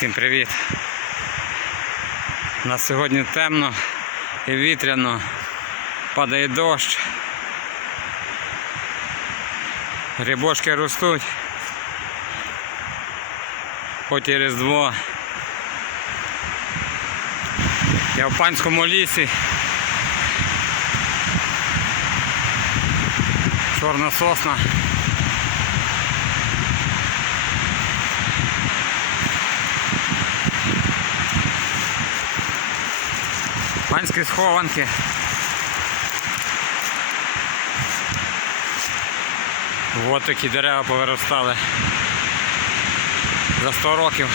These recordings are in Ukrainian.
Всім привіт! У нас сьогодні темно і вітряно, падає дощ. Грибочки ростуть. Хоч і різдво. Я в панському лісі. Чорна сосна. Панські схованки. Ось такі дерева повиростали за 100 років.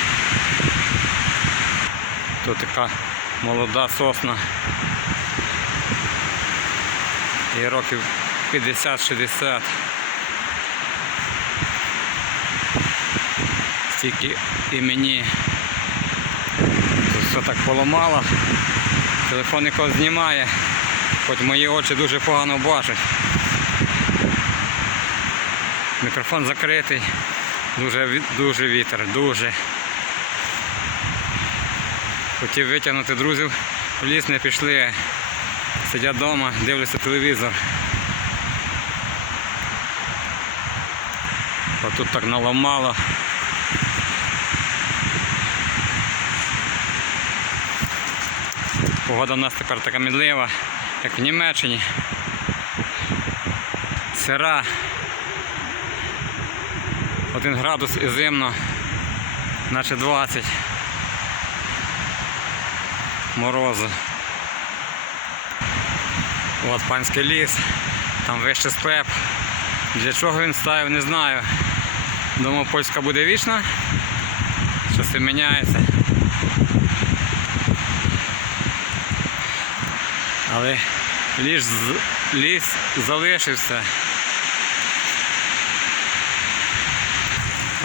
Тут така молода сосна. І років 50-60. Стільки і мені. Тут все так поламало. Телефон якось знімає, хоч мої очі дуже погано бачать. Мікрофон закритий, дуже, дуже вітер, дуже. Хотів витягнути друзів, в ліс не пішли, сидять вдома, дивляться телевізор. А тут так наламало. Погода у нас тепер така мінлива, як в Німеччині. Сира. Один градус і зимно, наче 20. Морозу. От панський ліс, там вище степ. Для чого він ставив, не знаю. Думав, польська буде вічна. Щось і Але ліс, ліс залишився.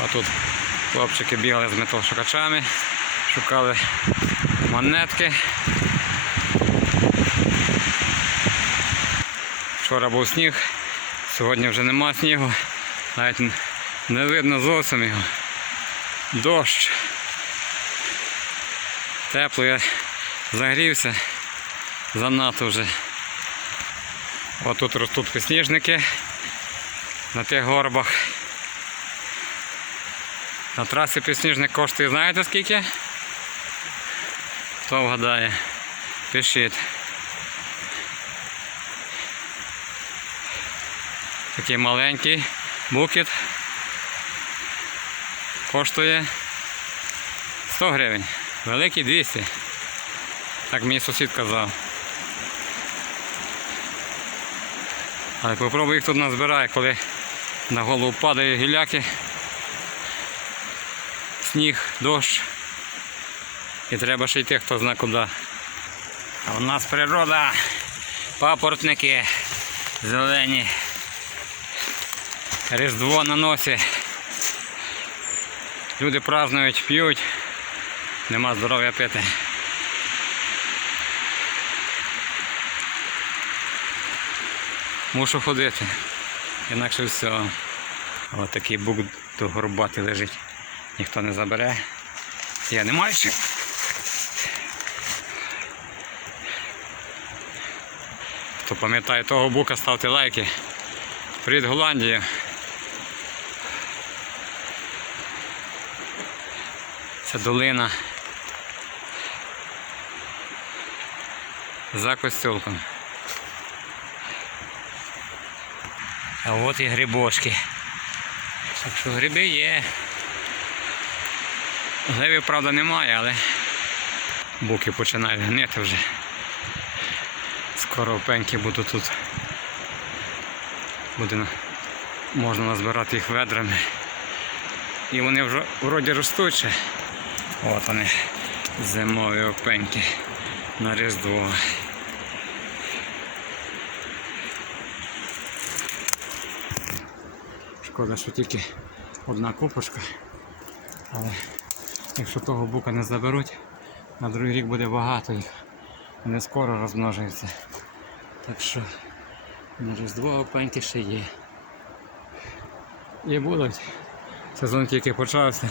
А тут хлопчики бігали з металошукачами, шукали монетки. Вчора був сніг, сьогодні вже нема снігу, навіть не видно зовсім його. Дощ. Тепло, я загрівся занадто вже. Ось тут ростуть підсніжники на тих горбах. На трасі підсніжник коштує, знаєте скільки? Хто вгадає? Пишіть. Такий маленький букет коштує 100 гривень. Великий 200. Так мені сусід казав. Але попробуй їх тут назбирає, коли на голову падає гіляки, сніг, дощ. І треба ще йти, хто зна куди. А у нас природа, папоротники зелені, різдво на носі. Люди празднують, п'ють, нема здоров'я пити. Мушу ходити. Інакше все. Ось такий бук до горбати лежить. Ніхто не забере. Я не маю чим. Хто пам'ятає того бука, ставте лайки. Привіт Голландія. Це долина. За костюлком. А от і грибочки. Так що гриби є. Грибів, правда, немає, але буки починають гнити вже. Скоро пеньки будуть тут. Буде на- можна назбирати їх ведрами. І вони вже вроді ростуть. От вони, зимові опеньки на Різдво. Шкода, що тільки одна копушка. Але якщо того бука не заберуть, на другий рік буде багато їх. Вони скоро розмножуються. Так що на Різдво опеньки ще є. І будуть. Сезон тільки почався.